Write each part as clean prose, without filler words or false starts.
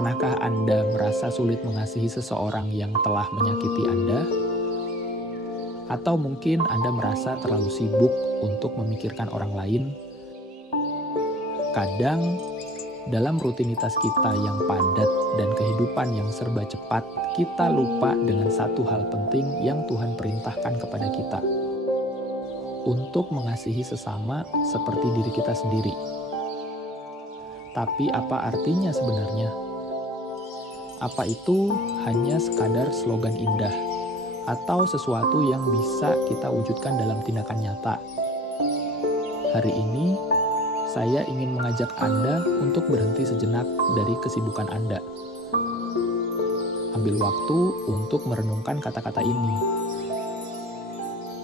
Pernahkah Anda merasa sulit mengasihi seseorang yang telah menyakiti Anda? Atau mungkin Anda merasa terlalu sibuk untuk memikirkan orang lain? Kadang, dalam rutinitas kita yang padat dan kehidupan yang serba cepat, kita lupa dengan satu hal penting yang Tuhan perintahkan kepada kita, untuk mengasihi sesama seperti diri kita sendiri. Tapi apa artinya sebenarnya? Apa itu hanya sekadar slogan indah atau sesuatu yang bisa kita wujudkan dalam tindakan nyata? Hari ini, saya ingin mengajak Anda untuk berhenti sejenak dari kesibukan Anda. Ambil waktu untuk merenungkan kata-kata ini.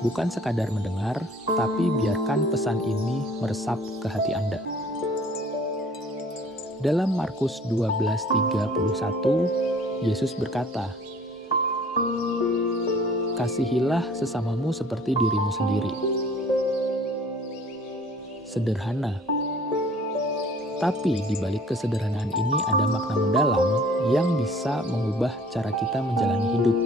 Bukan sekadar mendengar, tapi biarkan pesan ini meresap ke hati Anda. Dalam Markus 12:31, Yesus berkata, "Kasihilah sesamamu seperti dirimu sendiri." Sederhana. Tapi di balik kesederhanaan ini ada makna mendalam yang bisa mengubah cara kita menjalani hidup.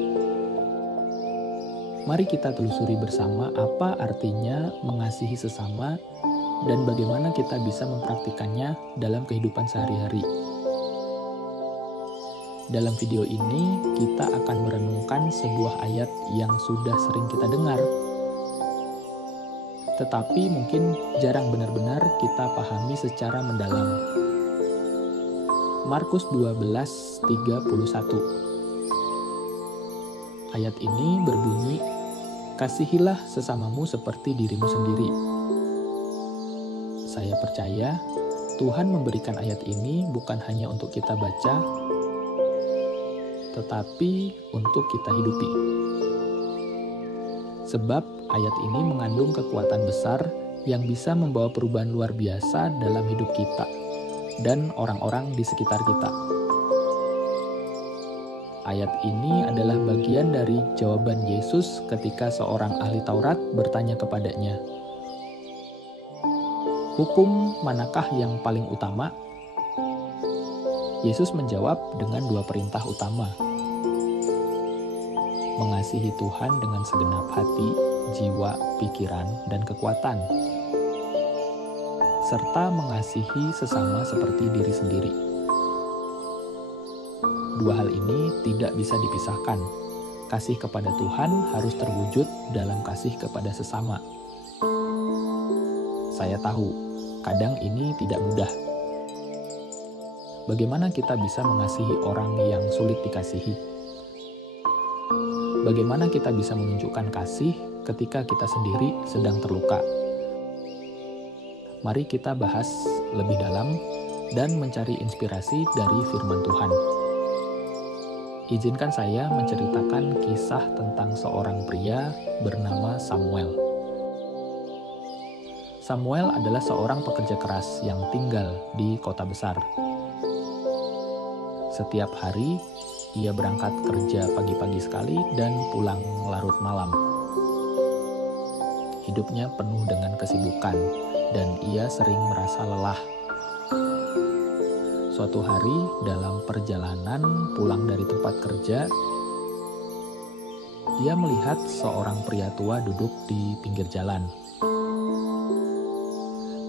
Mari kita telusuri bersama apa artinya mengasihi sesama dan bagaimana kita bisa mempraktikkannya dalam kehidupan sehari-hari. Dalam video ini, kita akan merenungkan sebuah ayat yang sudah sering kita dengar, tetapi mungkin jarang benar-benar kita pahami secara mendalam. Markus 12:31. Ayat ini berbunyi, "Kasihilah sesamamu seperti dirimu sendiri." Saya percaya Tuhan memberikan ayat ini bukan hanya untuk kita baca, tetapi untuk kita hidupi. Sebab ayat ini mengandung kekuatan besar yang bisa membawa perubahan luar biasa dalam hidup kita dan orang-orang di sekitar kita. Ayat ini adalah bagian dari jawaban Yesus ketika seorang ahli Taurat bertanya kepadanya, "Hukum manakah yang paling utama?" Yesus menjawab dengan dua perintah utama. Mengasihi Tuhan dengan segenap hati, jiwa, pikiran, dan kekuatan. Serta mengasihi sesama seperti diri sendiri. Dua hal ini tidak bisa dipisahkan. Kasih kepada Tuhan harus terwujud dalam kasih kepada sesama. Saya tahu, kadang ini tidak mudah. Bagaimana kita bisa mengasihi orang yang sulit dikasihi? Bagaimana kita bisa menunjukkan kasih ketika kita sendiri sedang terluka? Mari kita bahas lebih dalam dan mencari inspirasi dari firman Tuhan. Izinkan saya menceritakan kisah tentang seorang pria bernama Samuel. Samuel adalah seorang pekerja keras yang tinggal di kota besar. Setiap hari, ia berangkat kerja pagi-pagi sekali dan pulang larut malam. Hidupnya penuh dengan kesibukan, dan ia sering merasa lelah. Suatu hari, dalam perjalanan pulang dari tempat kerja, ia melihat seorang pria tua duduk di pinggir jalan.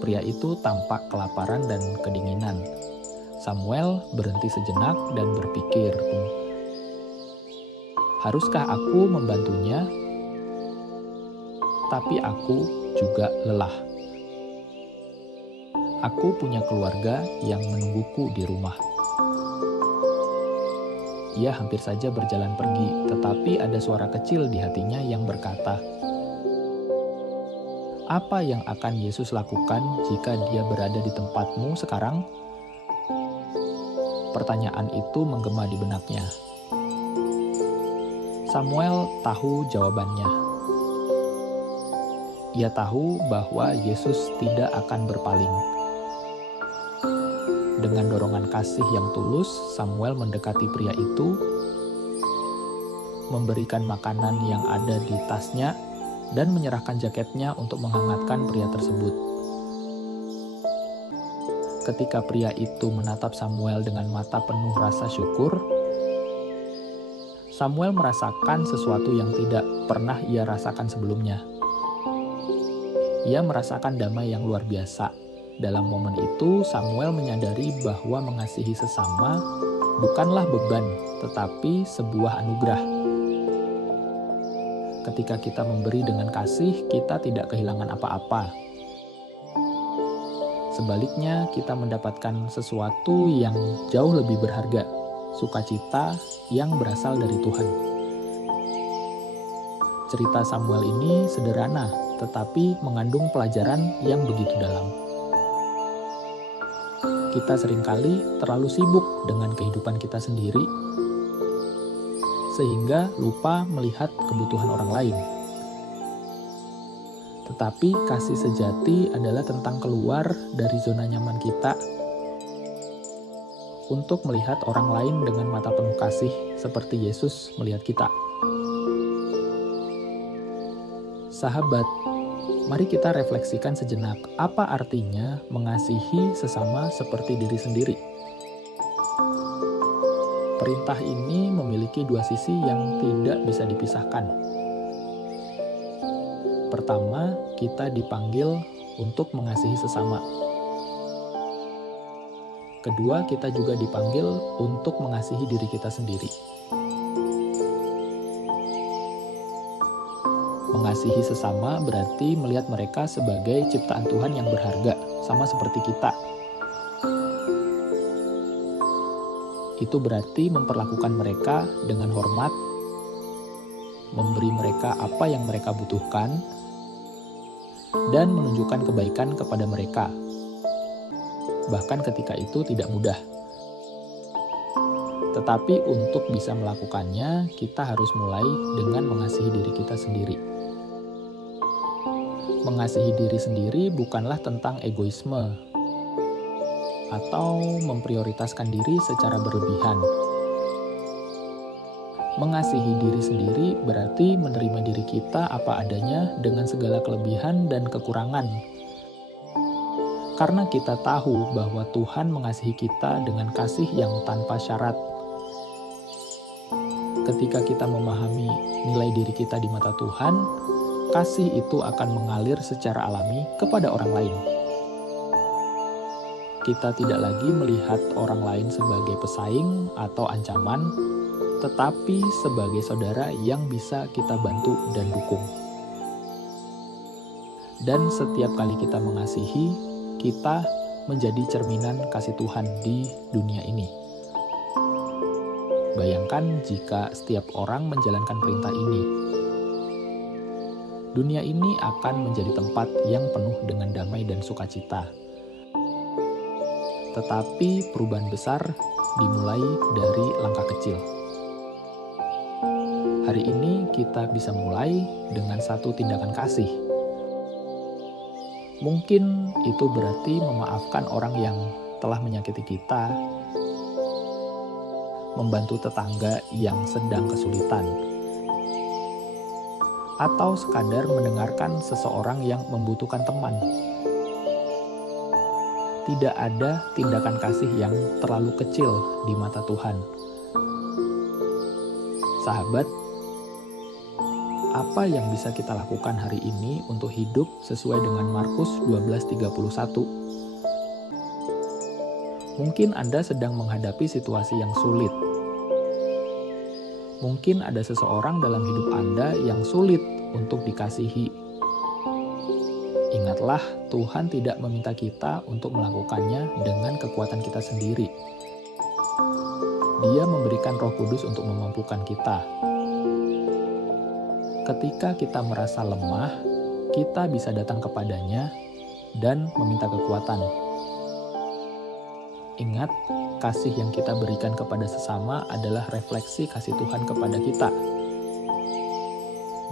Pria itu tampak kelaparan dan kedinginan. Samuel berhenti sejenak dan berpikir, "Haruskah aku membantunya? Tapi aku juga lelah. Aku punya keluarga yang menungguku di rumah." Ia hampir saja berjalan pergi, tetapi ada suara kecil di hatinya yang berkata, "Apa yang akan Yesus lakukan jika dia berada di tempatmu sekarang?" Pertanyaan itu menggema di benaknya. Samuel tahu jawabannya. Ia tahu bahwa Yesus tidak akan berpaling. Dengan dorongan kasih yang tulus, Samuel mendekati pria itu, memberikan makanan yang ada di tasnya, dan menyerahkan jaketnya untuk menghangatkan pria tersebut. ketika pria itu menatap Samuel dengan mata penuh rasa syukur, Samuel merasakan sesuatu yang tidak pernah ia rasakan sebelumnya. Ia merasakan damai yang luar biasa. Dalam momen itu, Samuel menyadari bahwa mengasihi sesama bukanlah beban, tetapi sebuah anugerah. Ketika kita memberi dengan kasih, kita tidak kehilangan apa-apa. Sebaliknya, kita mendapatkan sesuatu yang jauh lebih berharga, sukacita yang berasal dari Tuhan. Cerita Samuel ini sederhana, tetapi mengandung pelajaran yang begitu dalam. Kita seringkali terlalu sibuk dengan kehidupan kita sendiri, sehingga lupa melihat kebutuhan orang lain. Tetapi kasih sejati adalah tentang keluar dari zona nyaman kita untuk melihat orang lain dengan mata penuh kasih seperti Yesus melihat kita. Sahabat, mari kita refleksikan sejenak apa artinya mengasihi sesama seperti diri sendiri. Perintah ini memiliki dua sisi yang tidak bisa dipisahkan. Pertama, kita dipanggil untuk mengasihi sesama. Kedua, kita juga dipanggil untuk mengasihi diri kita sendiri. Mengasihi sesama berarti melihat mereka sebagai ciptaan Tuhan yang berharga, sama seperti kita. Itu berarti memperlakukan mereka dengan hormat, memberi mereka apa yang mereka butuhkan, dan menunjukkan kebaikan kepada mereka. Bahkan ketika itu tidak mudah. Tetapi untuk bisa melakukannya, kita harus mulai dengan mengasihi diri kita sendiri. Mengasihi diri sendiri bukanlah tentang egoisme atau memprioritaskan diri secara berlebihan. Mengasihi diri sendiri berarti menerima diri kita apa adanya dengan segala kelebihan dan kekurangan. Karena kita tahu bahwa Tuhan mengasihi kita dengan kasih yang tanpa syarat. Ketika kita memahami nilai diri kita di mata Tuhan, kasih itu akan mengalir secara alami kepada orang lain. Kita tidak lagi melihat orang lain sebagai pesaing atau ancaman, tetapi sebagai saudara yang bisa kita bantu dan dukung. Dan setiap kali kita mengasihi, kita menjadi cerminan kasih Tuhan di dunia ini. Bayangkan jika setiap orang menjalankan perintah ini. Dunia ini akan menjadi tempat yang penuh dengan damai dan sukacita. Tetapi perubahan besar dimulai dari langkah kecil. Hari ini kita bisa mulai dengan satu tindakan kasih. Mungkin itu berarti memaafkan orang yang telah menyakiti kita, membantu tetangga yang sedang kesulitan, atau sekadar mendengarkan seseorang yang membutuhkan teman. Tidak ada tindakan kasih yang terlalu kecil di mata Tuhan. Sahabat, apa yang bisa kita lakukan hari ini untuk hidup sesuai dengan Markus 12:31? Mungkin Anda sedang menghadapi situasi yang sulit. Mungkin ada seseorang dalam hidup Anda yang sulit untuk dikasihi. Ingatlah, Tuhan tidak meminta kita untuk melakukannya dengan kekuatan kita sendiri. Dia memberikan Roh Kudus untuk memampukan kita. Ketika kita merasa lemah, kita bisa datang kepadanya dan meminta kekuatan. Ingat, kasih yang kita berikan kepada sesama adalah refleksi kasih Tuhan kepada kita.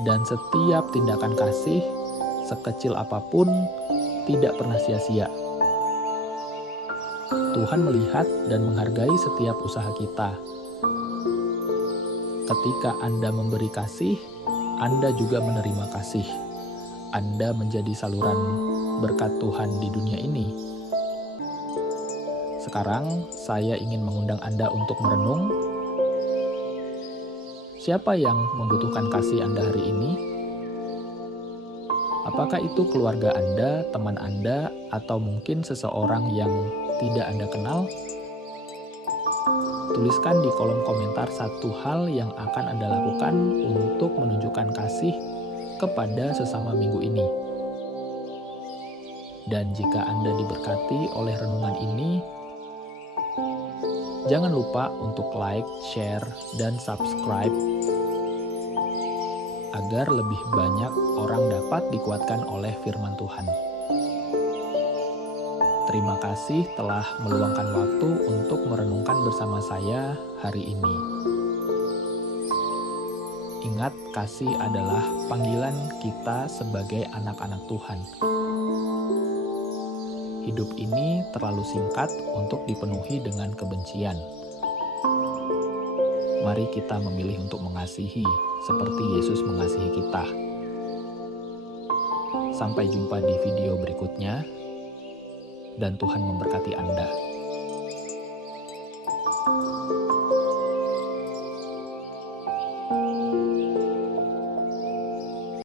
Dan setiap tindakan kasih, sekecil apapun, tidak pernah sia-sia. Tuhan melihat dan menghargai setiap usaha kita. Ketika Anda memberi kasih, Anda juga menerima kasih. Anda menjadi saluran berkat Tuhan di dunia ini. Sekarang saya ingin mengundang Anda untuk merenung. Siapa yang membutuhkan kasih Anda hari ini? Apakah itu keluarga Anda, teman Anda, atau mungkin seseorang yang tidak Anda kenal? Tuliskan di kolom komentar satu hal yang akan Anda lakukan untuk menunjukkan kasih kepada sesama minggu ini. Dan jika Anda diberkati oleh renungan ini, jangan lupa untuk like, share, dan subscribe agar lebih banyak orang dapat dikuatkan oleh firman Tuhan. Terima kasih telah meluangkan waktu untuk merenungkan bersama saya hari ini. Ingat, kasih adalah panggilan kita sebagai anak-anak Tuhan. Hidup ini terlalu singkat untuk dipenuhi dengan kebencian. Mari kita memilih untuk mengasihi seperti Yesus mengasihi kita. Sampai jumpa di video berikutnya, dan Tuhan memberkati Anda.